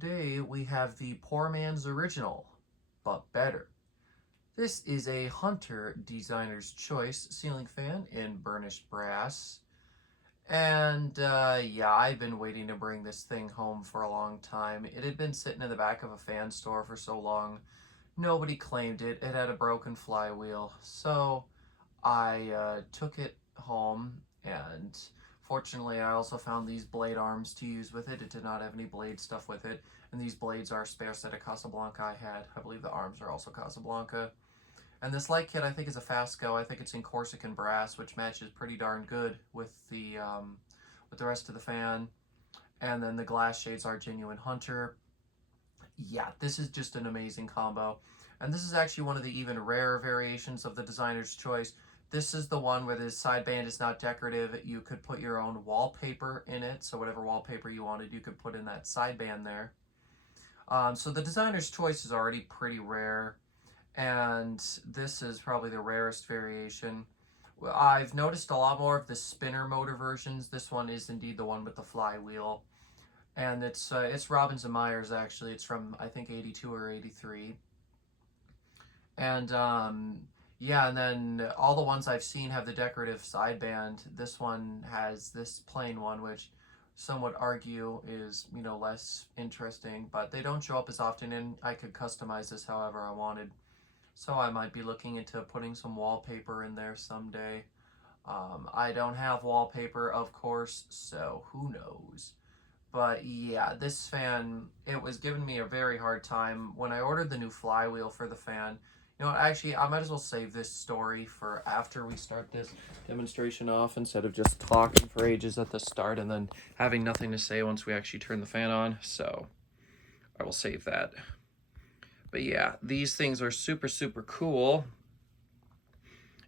Today we have the poor man's original, but better. This is a Hunter Designer's Choice ceiling fan in burnished brass. And yeah, I've been waiting to bring this thing home for a long time. It had been sitting in the back of a fan store for so long. Nobody claimed it. It had a broken flywheel. So I took it home, and fortunately I also found these blade arms to use with it. It did not have any blade stuff with it, and these blades are a spare set of Casablanca I had. I believe the arms are also Casablanca. And this light kit I think is a Fasco. I think it's in Corsican brass, which matches pretty darn good with the rest of the fan. And then the glass shades are genuine Hunter. Yeah, this is just an amazing combo. And this is actually one of the even rarer variations of the designer's choice. This is the one where the sideband is not decorative. You could put your own wallpaper in it. So whatever wallpaper you wanted, you could put in that sideband there. So the designer's choice is already pretty rare. And this is probably the rarest variation. I've noticed a lot more of the spinner motor versions. This one is indeed the one with the flywheel. And it's Robbins and Myers actually. It's from I think 82 or 83. And yeah, and then all the ones I've seen have the decorative sideband. This one has this plain one, which some would argue is, less interesting, but they don't show up as often, and I could customize this however I wanted. So I might be looking into putting some wallpaper in there someday. I don't have wallpaper, of course, so who knows. But yeah, this fan, it was giving me a very hard time. When I ordered the new flywheel for the fan, actually, I might as well save this story for after we start this demonstration off instead of just talking for ages at the start and then having nothing to say once we actually turn the fan on. So I will save that. But yeah, these things are super, super cool.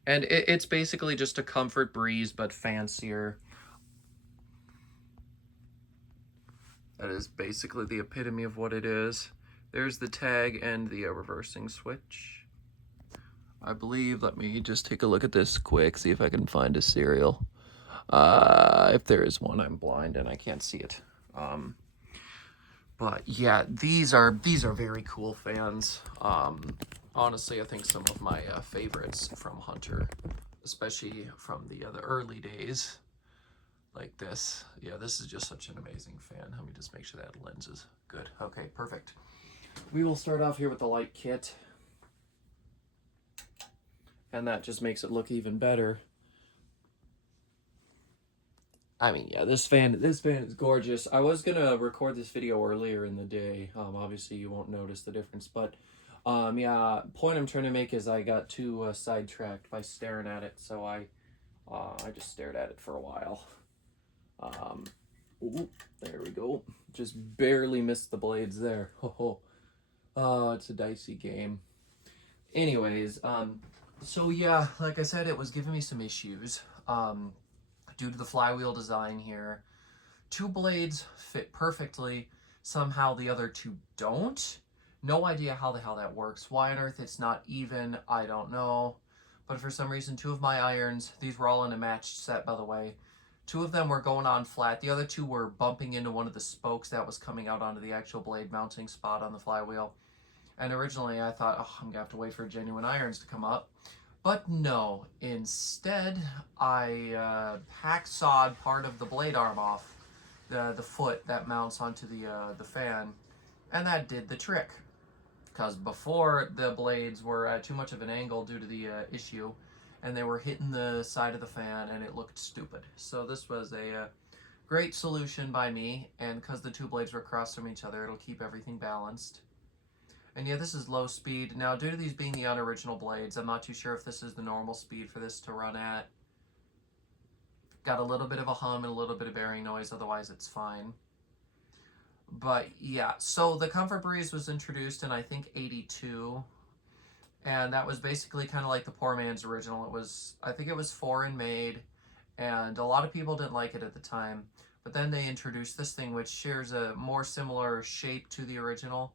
And it's basically just a Comfort Breeze, but fancier. That is basically the epitome of what it is. There's the tag and the reversing switch. I believe, let me just take a look at this quick, see if I can find a serial. If there is one, I'm blind and I can't see it. But yeah, these are very cool fans. Honestly, I think some of my favorites from Hunter, especially from the early days, like this. Yeah, this is just such an amazing fan. Let me just make sure that lens is good. Okay, perfect. We will start off here with the light kit, and that just makes it look even better. I mean, yeah, this fan is gorgeous. I was gonna record this video earlier in the day. Obviously you won't notice the difference, but yeah, point I'm trying to make is I got too sidetracked by staring at it, so I just stared at it for a while. Ooh, there we go. Just barely missed the blades there. Oh, it's a dicey game. Anyways, so yeah, like I said, it was giving me some issues. Due to the flywheel design here. Two blades fit perfectly. Somehow the other two don't. No idea how the hell that works. Why on earth it's not even, I don't know. But for some reason, two of my irons, these were all in a matched set, by the way. Two of them were going on flat. The other two were bumping into one of the spokes that was coming out onto the actual blade mounting spot on the flywheel. And originally I thought, oh, I'm going to have to wait for genuine irons to come up. But no, instead I hacksawed part of the blade arm off, the foot that mounts onto the fan, and that did the trick. Because before the blades were at too much of an angle due to the issue, and they were hitting the side of the fan, and it looked stupid. So this was a great solution by me, and because the two blades were across from each other, it'll keep everything balanced. And yeah, this is low speed. Now, due to these being the unoriginal blades, I'm not too sure if this is the normal speed for this to run at. Got a little bit of a hum and a little bit of bearing noise, otherwise it's fine. But yeah, so the Comfort Breeze was introduced in I think 82. And that was basically kind of like the poor man's original. I think it was foreign made, and a lot of people didn't like it at the time. But then they introduced this thing which shares a more similar shape to the original,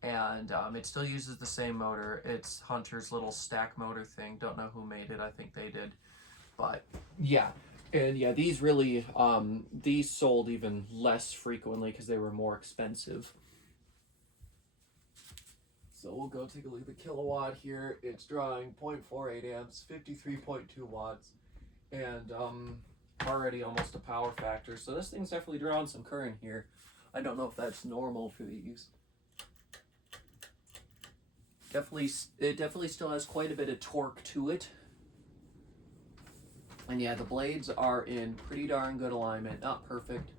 and it still uses the same motor. It's Hunter's little stack motor thing. Don't know who made it. I think they did. But yeah, and yeah, these sold even less frequently because they were more expensive. So we'll go take a look at the kilowatt here. It's drawing 0.48 amps, 53.2 watts, and already almost a power factor. So this thing's definitely drawing some current here. I don't know if that's normal for these. It definitely still has quite a bit of torque to it. And yeah, the blades are in pretty darn good alignment. Not perfect,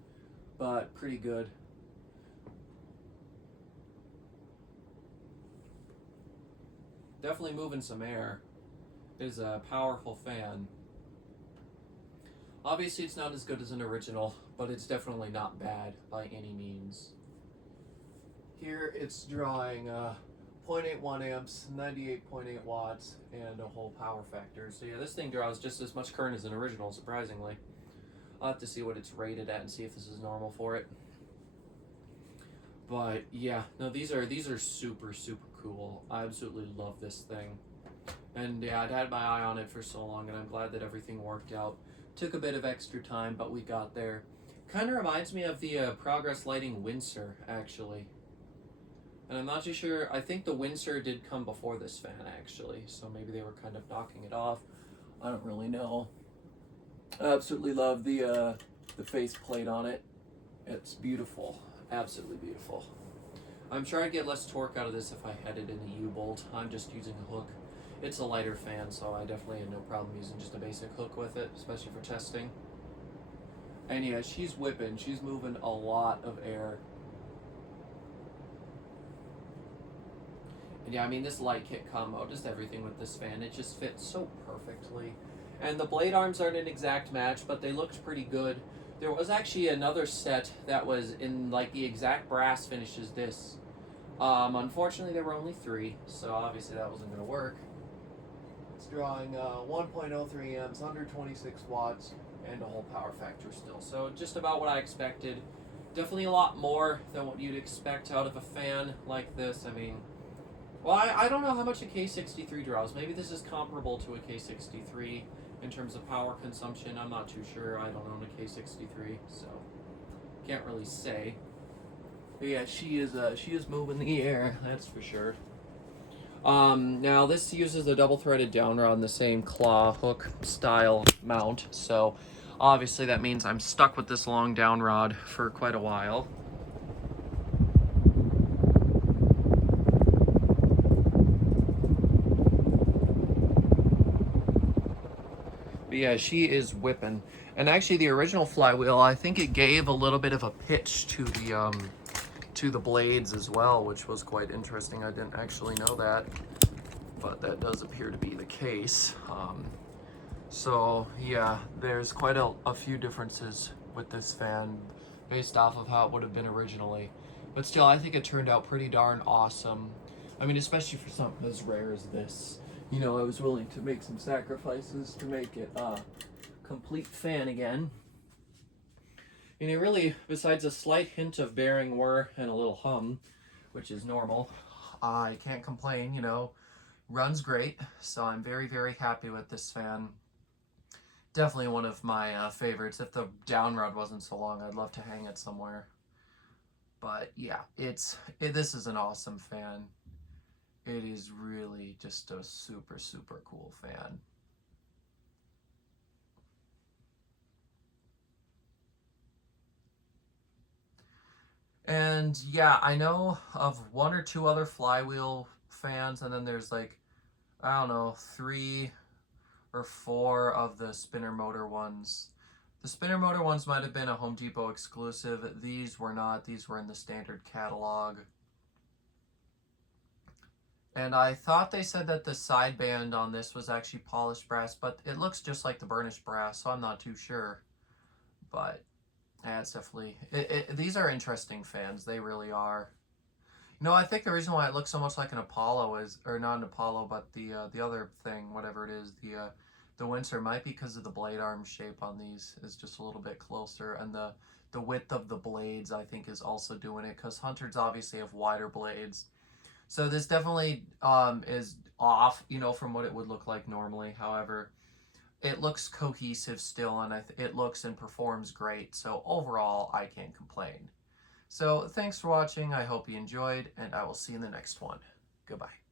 but pretty good. Definitely moving some air. It is a powerful fan. Obviously it's not as good as an original, but it's definitely not bad by any means. Here it's drawing 0.81 amps, 98.8 watts, and a whole power factor. So yeah, this thing draws just as much current as an original, surprisingly. I'll have to see what it's rated at and see if this is normal for it. But yeah, no, these are super, super cool. I absolutely love this thing. And yeah, I'd had my eye on it for so long, and I'm glad that everything worked out. Took a bit of extra time, but we got there. Kind of reminds me of the Progress Lighting Windsor, actually. And I'm not too sure. I think the Windsor did come before this fan, actually. So maybe they were kind of knocking it off. I don't really know. I absolutely love the face plate on it. It's beautiful. Absolutely beautiful. I'm trying to get less torque out of this if I had it in a U-bolt. I'm just using a hook. It's a lighter fan, so I definitely had no problem using just a basic hook with it, especially for testing. And yeah, she's whipping. She's moving a lot of air. And yeah, I mean, this light kit combo, just everything with this fan, it just fits so perfectly. And the blade arms aren't an exact match, but they looked pretty good. There was actually another set that was in like the exact brass finish as this. Unfortunately, there were only 3, so obviously that wasn't going to work. It's drawing 1.03 amps, 126 watts, and a whole power factor still. So just about what I expected. Definitely a lot more than what you'd expect out of a fan like this. I mean, well, I don't know how much a K63 draws. Maybe this is comparable to a K63 in terms of power consumption. I'm not too sure. I don't own a K63, so can't really say. But yeah, she is moving the air, that's for sure. Now this uses a double-threaded down rod in the same claw hook style mount, so obviously that means I'm stuck with this long down rod for quite a while. But yeah, she is whipping. And actually the original flywheel, I think it gave a little bit of a pitch to the blades as well, which was quite interesting. I didn't actually know that, but that does appear to be the case. So yeah, there's quite a few differences with this fan based off of how it would have been originally. But still, I think it turned out pretty darn awesome. I mean, especially for something as rare as this. You know, I was willing to make some sacrifices to make it a complete fan again. And it really, besides a slight hint of bearing whir and a little hum, which is normal, I can't complain, you know. Runs great, so I'm very, very happy with this fan. Definitely one of my favorites. If the down rod wasn't so long, I'd love to hang it somewhere. But yeah, this is an awesome fan. It is really just a super, super cool fan. And yeah, I know of 1 or 2 other flywheel fans, and then there's like, I don't know, 3 or 4 of the spinner motor ones. The spinner motor ones might have been a Home Depot exclusive. These were not. These were in the standard catalog. And I thought they said that the sideband on this was actually polished brass, but it looks just like the burnished brass, so I'm not too sure. But yeah, it's definitely... these are interesting fans. They really are. You know, I think the reason why it looks so much like an Apollo is... Or not an Apollo, but the other thing, whatever it is, the Windsor, might be because of the blade arm shape on these is just a little bit closer. And the width of the blades, I think, is also doing it, because Hunters obviously have wider blades. So this definitely is off, you know, from what it would look like normally. However, it looks cohesive still, and it looks and performs great. So overall, I can't complain. So thanks for watching. I hope you enjoyed, and I will see you in the next one. Goodbye.